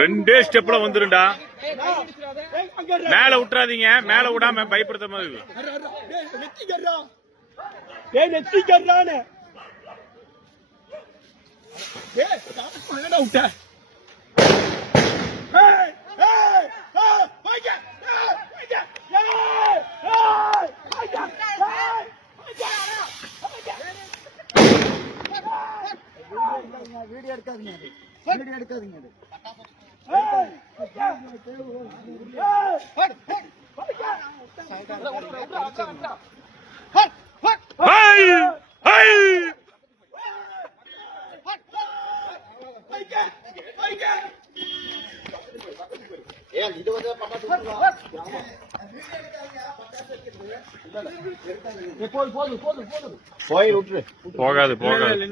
ரெண்டே ஸ்டெப்ல வந்துருண்டா. மேல விட்டுறாதீங்க, மேல விடாம பயப்படுத்த மாதிரி. வீடியோ எடுக்காதீங்க, வீடியோ எடுக்காதீங்க. போகாது.